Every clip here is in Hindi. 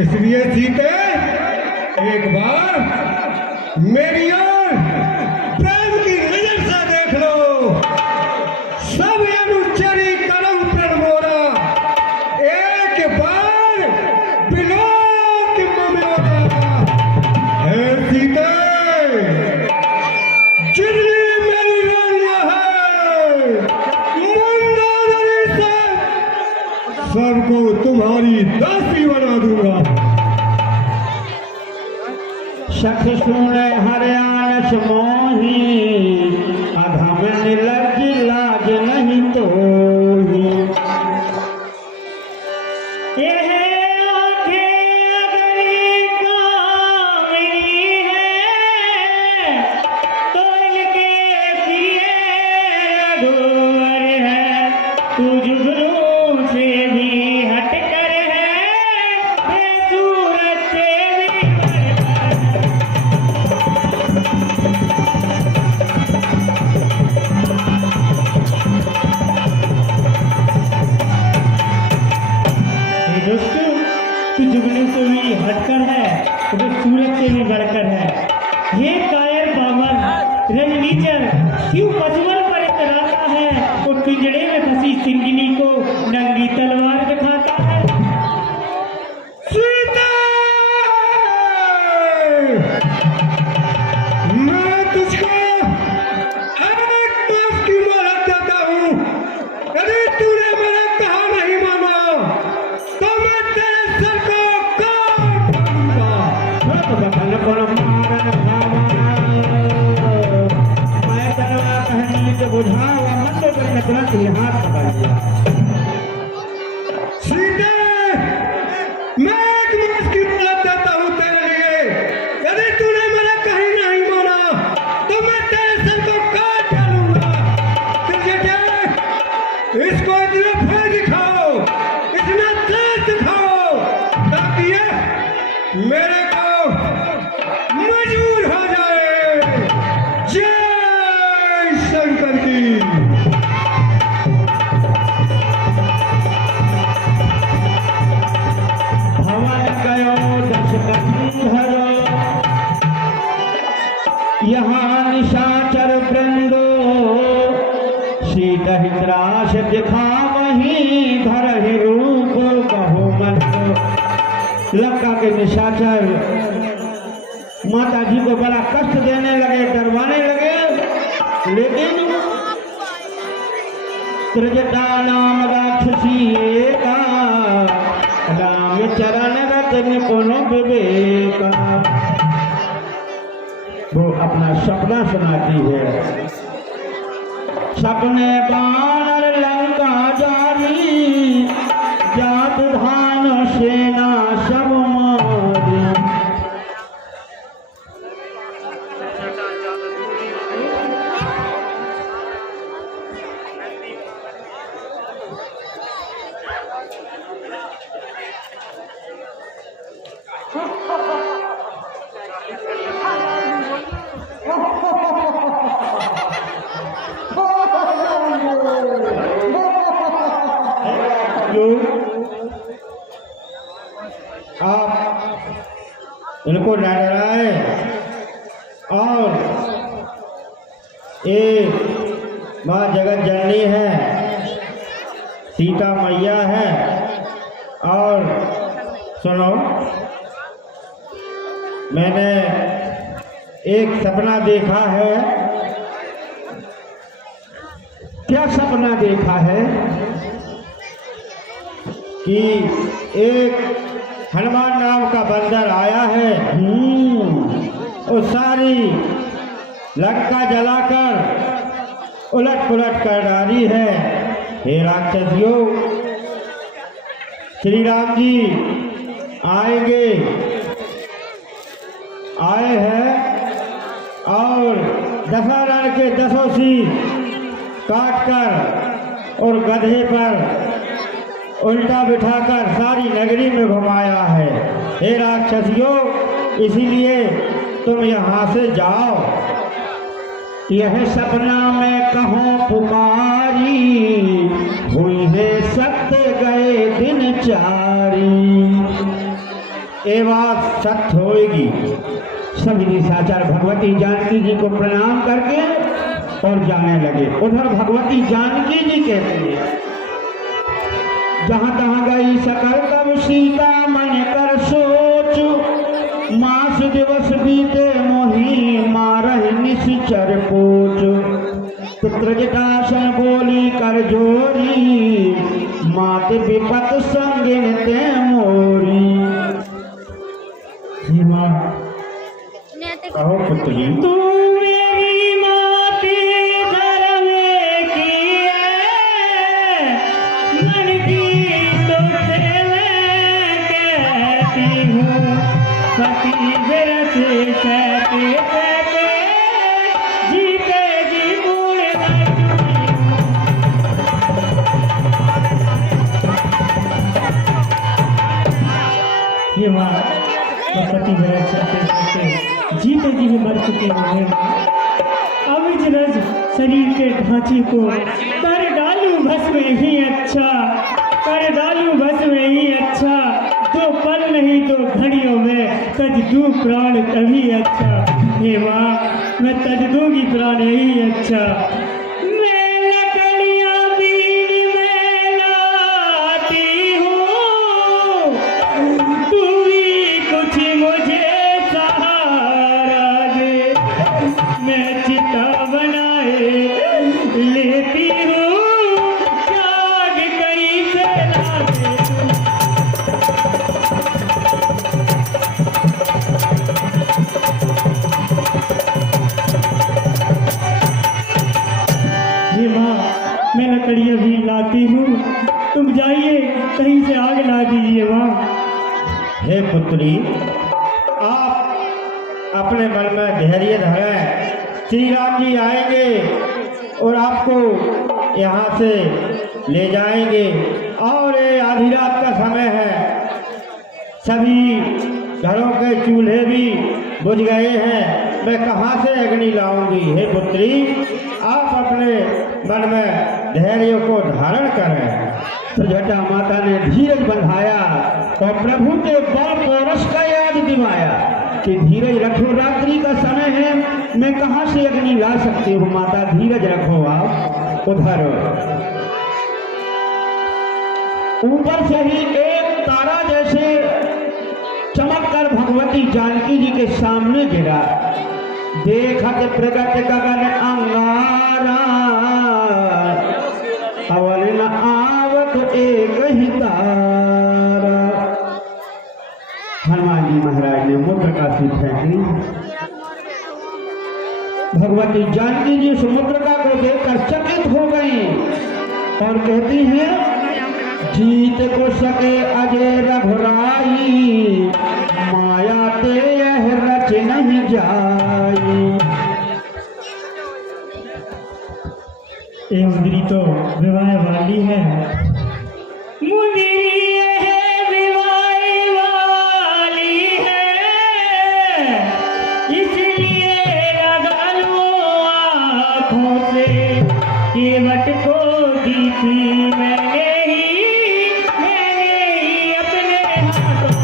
इसलिए सीते एक बार मेरी ओर प्रेम की नजर से देख लो। सब अनुचरी करम पर मोरा एक बार बिलोक ममोरा। हे सीते जितनी मेरी रानियां हैं मंदारी से सबको तुम्हारी दासी बना दूंगा। सख सुन हरियाणस मोही अधम निर्लज लाज नहीं तोही। यह आंखें अगरी कामिनी है तो इनके दिए रघुवर है। तू जुगनू से भी हटकर है सूरज से भी दोस्तों, तू जुगनू से भी हटकर है तो सूरज से भी बढ़कर है। ये कायर बाबर रजनीचर क्यों पशुओं पर इतराता है और पिंजड़े में फंसी सिंगिनी को नंगी तलवार दिखाता है। सीता मैं तुझको एक बात की मोहलत देता हूँ। यदि तूने मेरा कहा नहीं माना तो मैं तेरे सर को काट दूंगा। मैं तलवार कहने से बुझा हुआ मंडे पर तुरंत ही हाथ पकड़ लिया। सीते मैं एक बात की मोहलत देता हूँ तेरे लिए। यदि तूने मेरा कहीं नहीं माना तो मैं तेरे सर को काट डालूंगा। तुझे क्या इसको इतना भय दिखाओ, इतना तेज दिखाओ ताकि ये मेरे को मजबूर हो जाए। जय शंकर की। भवन गयो दशकंधर यहाँ निशाचर वृंदो शीतहित्राश दिखा वहीं धर ही रूप बहुमत। लंका के निशाचर माता जी को बड़ा कष्ट देने लगे, डरवाने लगे, लेकिन त्रिजटा नाम राक्षसी एका राम चरण रतन कोनो विवेका। वो अपना सपना सुनाती है। सपने बानर लंका जारी जात धान सेना सब मारी। आप इनको न डराए और एक माँ जगत जननी है, सीता मैया है। और सुनो, मैंने एक सपना देखा है। क्या सपना देखा है कि एक हनुमान नाम का बंदर आया है और सारी लंका जलाकर उलट पुलट कर डाली है। हे राक्षसियों, श्री राम जी आएंगे, आए हैं और दशहरा के 10 सिंह काट कर और गधे पर उल्टा बिठाकर सारी नगरी में घुमाया है। हे राक्षसियों, इसीलिए तुम यहाँ से जाओ। यह सपना में कहूँ पुकारी हुई है सत्य गए दिन चारी। ये बात सत्य होएगी। सभी निशाचर भगवती जानकी जी को प्रणाम करके और जाने लगे। उधर भगवती जानकी जी कहती है, जहाँ तहाँ गई सकल तब सीता मन कर सोच, मास दिवस बीते मोही मारह निश्चर पोच। पुत्र जटासन बोली कर जोरी, मात विपत संगिन ते मोरी। हे माँ, कहो पुत्री। तू मेरी माते धर्म की है, मन की तो तेरे कहती हूँ, पति विरत कहते कहते जीते जी बोले ये माँ, तो पति विरत कहते कहते जीते जी भी मर चुके हैं। अब इस रज शरीर के ढांचे को कर डालू भस्म ही अच्छा, कर डालू भस्म ही अच्छा। दो पल नहीं दो घड़ियों में तज दू प्राण तभी अच्छा। हे माँ, मैं तज दूंगी प्राण ही अच्छा। मैं लकड़ियाँ बीन में लाती हूँ, तू भी कुछ मुझे मैं चिता बनाए लेती हूँ, जाग कहीं से लाते। ये माँ, मैं लकड़ियाँ भी लाती हूँ, तुम जाइए कहीं से आग ला दीजिए माँ। हे पुत्री, आप अपने मन में धैर्य धरें। श्री राम जी आएंगे और आपको यहाँ से ले जाएंगे। और ये आधी रात का समय है, सभी घरों के चूल्हे भी बुझ गए हैं, मैं कहाँ से अग्नि लाऊंगी। हे पुत्री, आप अपने मन में धैर्य को धारण करें। तो जटा माता ने धीरज बंधाया और प्रभु के बल पौरस का याद दिवाया कि धीरज रखो, रात्रि का समय है, मैं कहाँ से अग्नि ला सकती हूँ। माता धीरज रखो। आप उधर ऊपर से ही एक तारा जैसे चमककर भगवती जानकी जी के सामने गिरा। देखत प्रगट गगन अंगारा, अवल न आवत एक ही तारा। हनुमान जी महाराज ने मुद्र का सी फेंकी। भगवती जानकी जी समुद्रका को देखकर चकित हो गई और कहती हैं, जीत को सके अजय रघुराई, माया ते यह रच नहीं जाई। ये मुंदरी तो विवाह वाली है, मुंदरी है विवाह वाली है, इसलिए लगा लो आँखों से केवट को दी थी मैंने ही अपने हाथों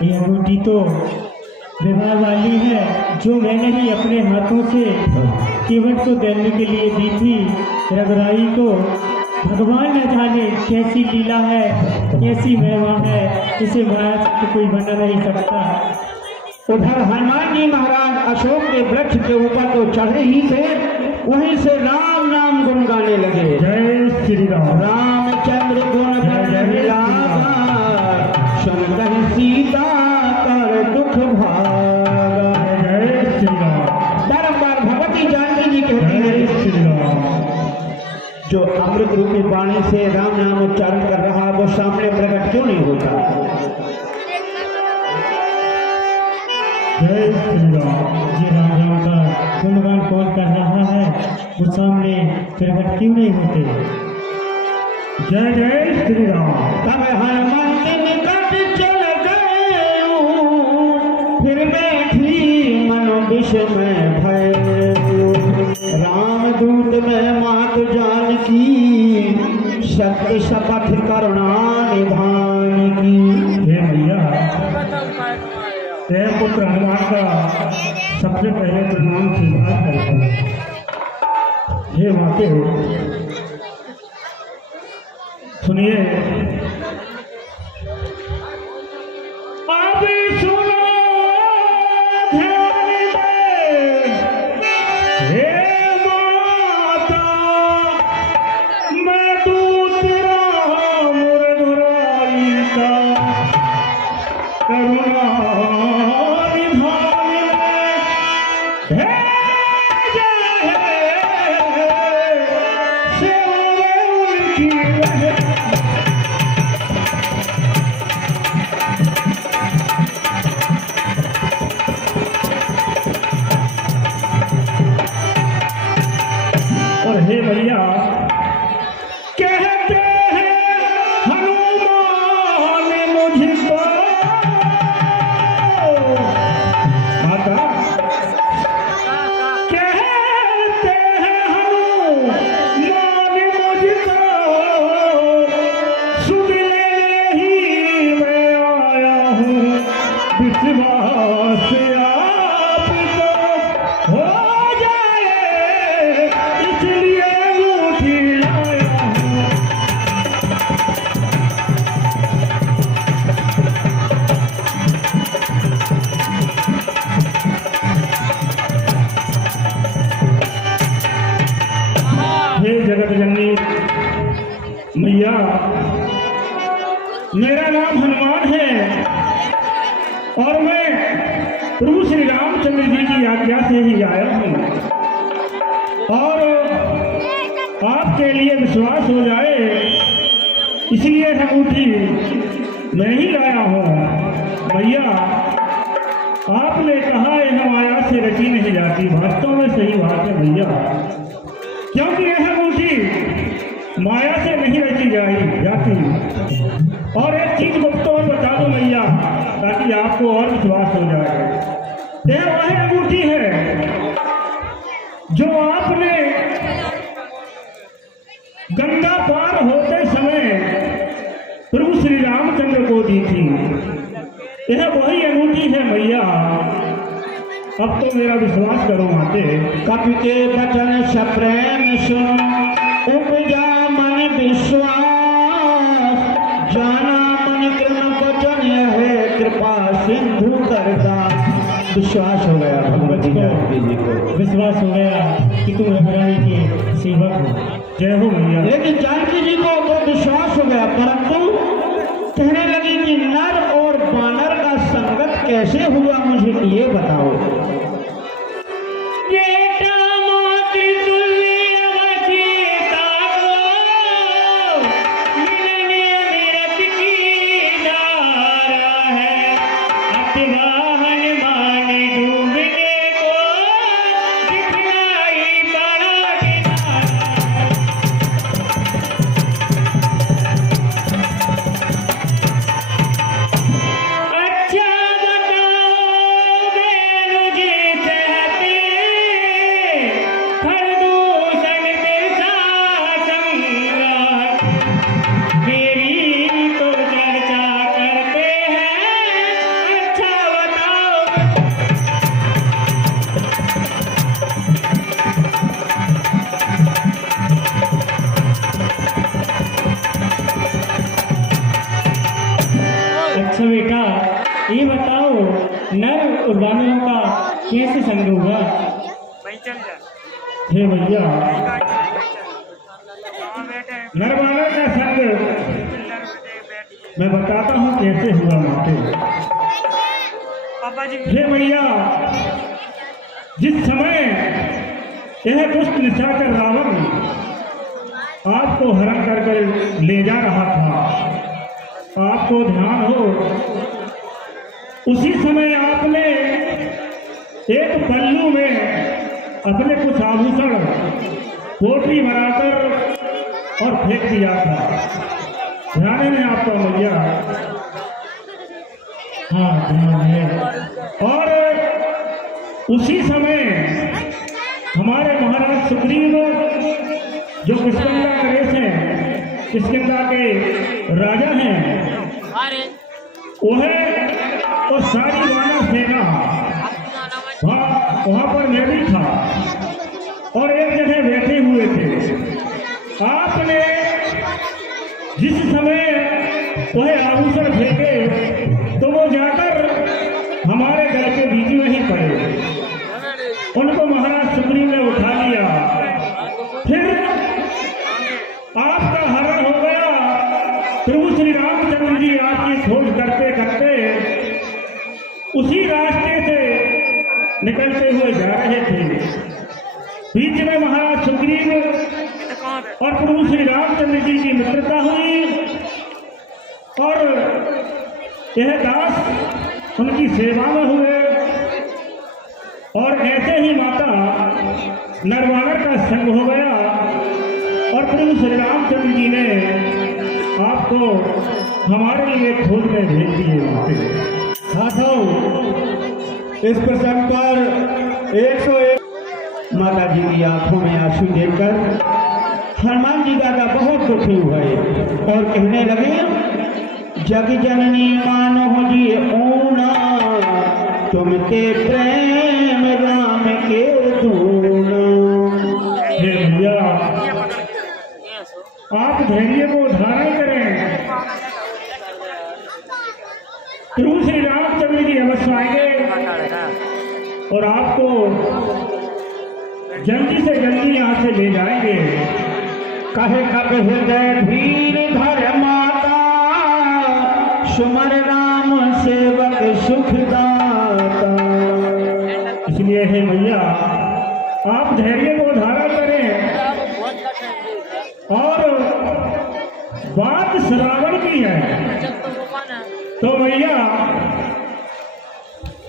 ये अंगूठी तो विवाह वाली है, जो मैंने ही अपने हाथों से केवट को देने के लिए दी थी रघुराई को। भगवान न जाने कैसी लीला है, कैसी महिमा है, इसे महाराज को कोई बना नहीं सकता। उधर हनुमान जी महाराज अशोक के वृक्ष के ऊपर तो चढ़े ही थे, वहीं से राम नाम गुनगाने लगे। जय श्री राम। रामचंद्र गुण गावा, सुन कहि सीता कर दुख भागा। जय श्री राम। बारंबार भगवती जानकी जी कहती जय है, श्री राम। जो अमृत रूपी वाणी से राम नाम उच्चारण कर रहा, वो सामने प्रकट क्यों नहीं होता। जय श्री राम। ये राम राम का गुणगान कौन कर रहा है, वो सामने प्रकट क्यों नहीं होते। जय जय श्री राम। तब हनुमान के निकट चल गए, फिर बैठी मनो विष में सत्य शपथ करुणा निधान की। हे मैया, हे पुत्र हनुमान का सबसे पहले प्रणाम स्वीकार करता हूं। हे माते, सुनिए, आप सुनो ध्यान दे। हे माता, मैं दूत राम रघुराई का करुणा निधान है। सेवा में उनकी रहे। और हे भैया, कहते हैं हनुमान मुझको, माता कहते हैं हनुमान मुझको, सुन ले ही मैं आया हूँ, विश्वास आपको हो जाए, इसलिए अंगूठी लाया हूँ। हे जगत जननी मैया, मेरा नाम हनुमान है और मैं प्रभु श्री रामचंद्र जी की आज्ञा से ही आया हूँ, और आपके लिए विश्वास हो जाए इसलिए अंगूठी मैं ही लाया हूँ। भैया, आपने कहा यह माया से रची नहीं जाती, वास्तव में सही बात है भैया, क्योंकि यह अंगूठी माया से नहीं रची जाती। और एक चीज भक्तों में बता दो भैया, ताकि आपको और विश्वास हो जाए। यह वह अंगूठी है जो आपने गंगा पार होते समय प्रभु श्री रामचंद्र को दी थी। यह वही अंगूठी है भैया, अब तो मेरा विश्वास करो माते। कपि के बचन सप्रेम सुन, उपजा मन विश्वास, जाना मन कृष्ण बचन है, कृपा सिंधु करता। विश्वास हो गया भगवती जानकी जी को, विश्वास हो गया कि तुम रघुराई के सेवक हो। जय हो भैया। लेकिन जानकी जी को तो विश्वास हो गया, परंतु कहने लगी कि नर और बानर का संगत कैसे हुआ, मुझे ये बताओ। अच्छा बेटा, ये बताओ नर और वानरों का कैसे संग हुआ? हे भैया, नर वानर का संग मैं बताता हूँ कैसे हुआ माते। हे भैया, जिस समय यह दुष्ट निशाचर रावण आपको हरण कर ले जा रहा था, आपको ध्यान हो, उसी समय आपने एक पल्लू में अपने कुछ आभूषण पोटली बनाकर और फेंक दिया था। ध्यान है आपका भैया? हाँ ध्यान है। और उसी समय हमारे महाराज सुग्रीव जो पुष्पंगा नरेश हैं, किष्किंधा के राजा हैं वह और सारी वानर सेना वहाँ पर मैं भी था और एक जगह बैठे हुए थे। आपने जिस समय वह आभूषण फेंके तो वो जाकर हमारे गल के बीच में ही पड़े। उनको महाराज सुग्रीव ने उठा लिया। फिर आपका हरण हो गया। प्रभु श्री रामचंद्र जी आपकी खोज करते करते उसी रास्ते से निकलते हुए जा रहे थे। बीच में महाराज सुग्रीव और प्रभु श्री रामचंद्र जी की मित्रता हुई और यह दास उनकी सेवा में हुए और ऐसे ही माता नरवानर का संग हो गया और प्रभु श्री रामचंद्र जी ने आपको हमारे लिए खोज में भेज दिए। साधो इस प्रसंग पर 101 माता जी की आंखों में आंसू देखकर हनुमान जी दादा बहुत दुखी हुए और कहने लगे, जग जननी मानो जी ऊना, तुम ते प्रेम राम के दूना। हे भैया आप धैर्य को धारण करें। प्रभु श्री रामचंद्र जी अवश्य आएंगे और आपको जल्दी से जल्दी यहाँ से ले जाएंगे। कहे कब हृदय धीर धर माता, सुमर राम सेवक सुखदाता। इसलिए हे भैया आप धैर्य को धारण करें और बात श्रावण की है तो भैया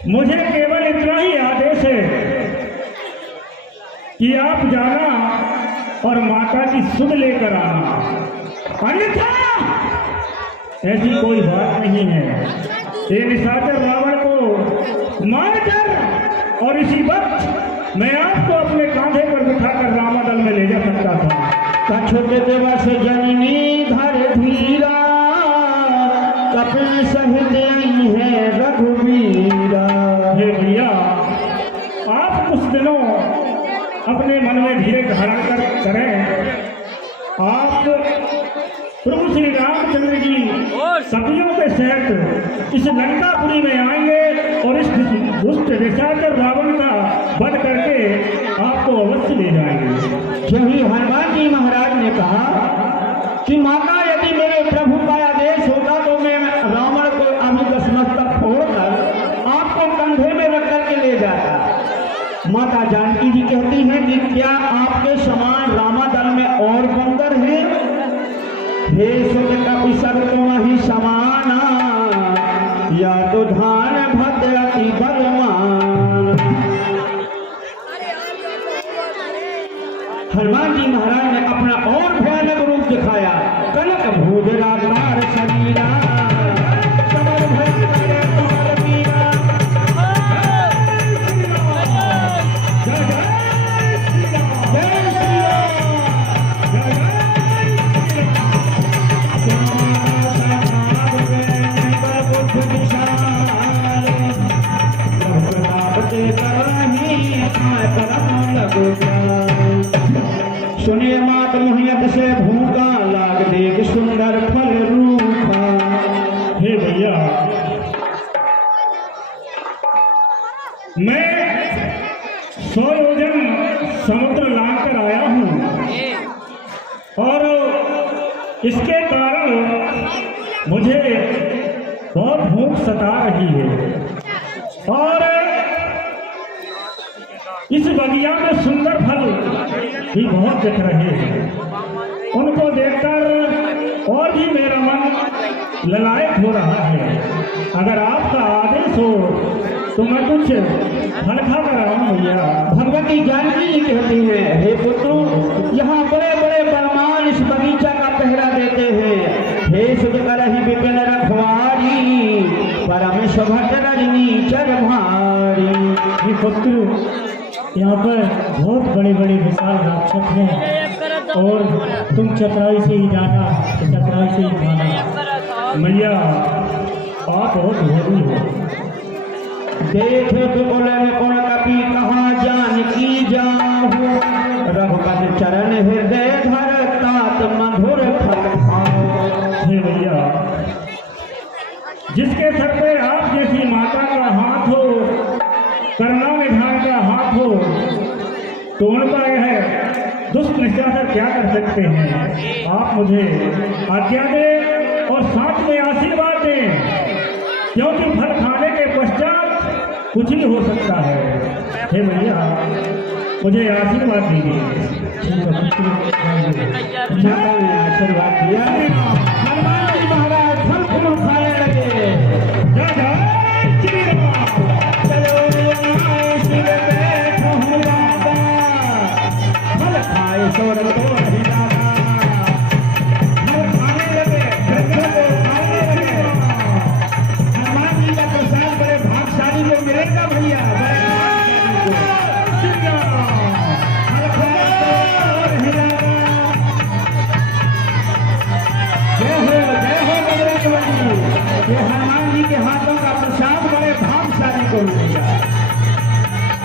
मुझे केवल इतना ही आदेश है कि आप जाना और माता की सुध लेकर आना, अन्यथा ऐसी कोई बात नहीं है। ये निशाचर रावण को मारकर और इसी वक्त मैं आपको अपने कांधे पर बिठाकर रामादल में ले जा सकता था। कछुत दिवस जननी धर धीरा, कपिल सहित आई है रघुवीरा। हे भैया आप कुछ दिनों अपने मन में धीरे धारण करें। आप प्रभु श्री रामचंद्र जी सखियों के सहित इस लंकापुरी में आएंगे और इस दुष्ट निशाचर रावण का वध करके आपको अवश्य ले जाएंगे। यही हनुमान जी महाराज ने कहा कि माता यदि मेरे प्रभु का आदेश होता तो मैं रावण को अभी दशमस्तक फोड़कर आपको कंधे में रख करके ले जाता। माता जानकी जी कहती हैं कि क्या आपके समान रामादल में और बंदर हैं? हे सुत कपि सब तुम ही समाना, या तो धान भद्र अति बलवान। हनुमान जी महाराज ने अपना और भयानक रूप दिखाया। कनक भूधराकार शरीरा, कमर भयंकर कमर वीरा। जय जय श्री राम, जय श्री राम, जय जय श्री सुने मात मोहियत से भूखा, लाग देख सुंदर फल रूपा। हे भैया मैं 100 योजन समुद्र लांग कर आया हूँ और इसके कारण मुझे बहुत भूख सता रही है और इस बगिया में सुंदर फल भी बहुत दिख रहे हैं। उनको देखकर और भी मेरा मन ललायत हो रहा है। अगर आपका आदेश हो तो मैं कुछ फल खा कर आऊँ भैया। भगवती जानकी जी कहती है, हे पुत्र, यहाँ बड़े बड़े बलवान इस बगीचा का पहरा देते हैं। हे सुध करहि विपिन रखवारी, परम शोभत रजनी चर भारी। हे पुत्र यहाँ पर बहुत बड़े बड़े विशाल राक्षस हैं और तुम चतराई से ही जाना, चतराई से ही जाना। मैया आप बहुत भोली हो। देखे तो बोले कौन कभी कहाँ जान की जाऊँ, रघुपति चरण हृदय धर तात मधुर फल खाऊं। हे भैया, जिसके सर पे आप जैसी माता का हाथ हो, करुणा निधान का हाथ हो, तोड़ पाए है दुष्ट निशाचर क्या कर सकते हैं। आप मुझे आज्ञा दें और साथ में आशीर्वाद दें, क्योंकि फल खाने के पश्चात कुछ ही हो सकता है। हे भैया, मुझे आशीर्वाद दीजिए। माता ने आशीर्वाद दिया।